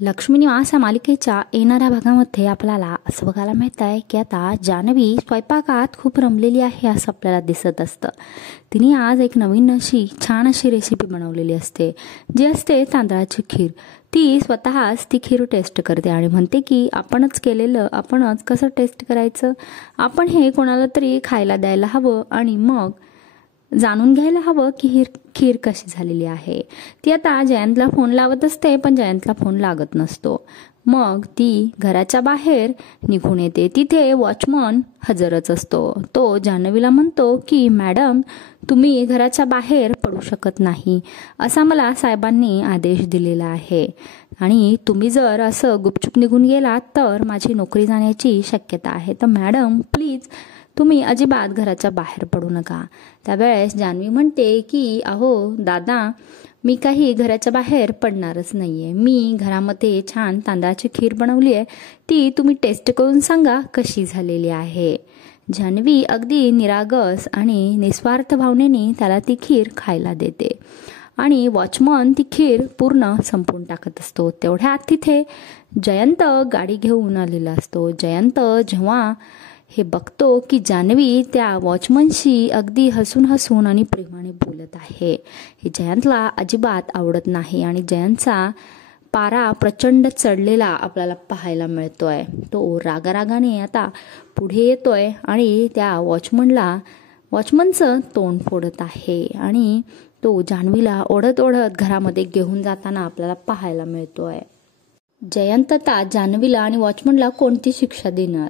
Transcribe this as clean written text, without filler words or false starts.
लक्ष्मीनिवास या मालिकेच्या येणाऱ्या भागामध्ये आपल्याला असं बघायला मिळत आहे की आता जान्हवी स्वयंपाकात खूप रमलेली आहे असं आपल्याला दिसत असतं। तिने आज एक नवीन अशी छान अशी रेसिपी बनवलेली असते, जी असते तांदळाची खीर। ती स्वतःच ती खीर टेस्ट करते आणि म्हणते की आपणच केलेलं आपणच कसं टेस्ट करायचं, आपण हे कोणाला तरी खायला द्यायला हवं आणि मग जाणून घ्यायला हवं की खीर कशी झालेली आहे। ती आता जयंतला फोन लावत असते, पण जयंतला फोन लागत नसतो। मग ती घराच्या बाहेर निघून येते। तिथे वॉचमन हजरच असतो। तो जान्हवीला म्हणतो की मॅडम, तुम्ही घराच्या बाहेर पडू शकत नाही असा मला साहेबांनी आदेश दिलेला आहे आणि तुम्ही जर असं गुपचूप निघून गेलात तर माझी नोकरी जाण्याची शक्यता आहे। तर मॅडम प्लीज तुम्ही अजिबात घराच्या बाहेर पडू नका। त्यावेळेस जान्हवी म्हणते की अहो दादा, मी काही घराच्या बाहेर पडणारच नाहीये। मी घरामध्ये छान तांदळाची खीर बनवली आहे, ती तुम्ही टेस्ट करून सांगा कशी झालेली आहे। जान्हवी अगदी निरागस आणि निस्वार्थ भावनेने त्याला ती खीर खायला देते आणि वॉचमन ती खीर पूर्ण संपवून टाकत असतो। तेवढ्यात तिथे जयंत गाडी घेऊन आलेला असतो। जयंत जेव्हा हे बघतो की जान्हवी त्या वॉचमनशी अगदी हसून आणि प्रेमाने बोलत आहे, हे जयंतला अजिबात आवडत नाही आणि जयंतचा पारा प्रचंड चढलेला आपल्याला पाहायला मिळतोय। तो रागारागाने आता पुढे येतोय आणि त्या वॉचमनचं तोंड फोडत आहे आणि तो जान्हवीला ओढत घरामध्ये घेऊन जाताना आपल्याला पाहायला मिळतोय। जयंत आता जान्हवीला आणि वॉचमनला कोणती शिक्षा देणार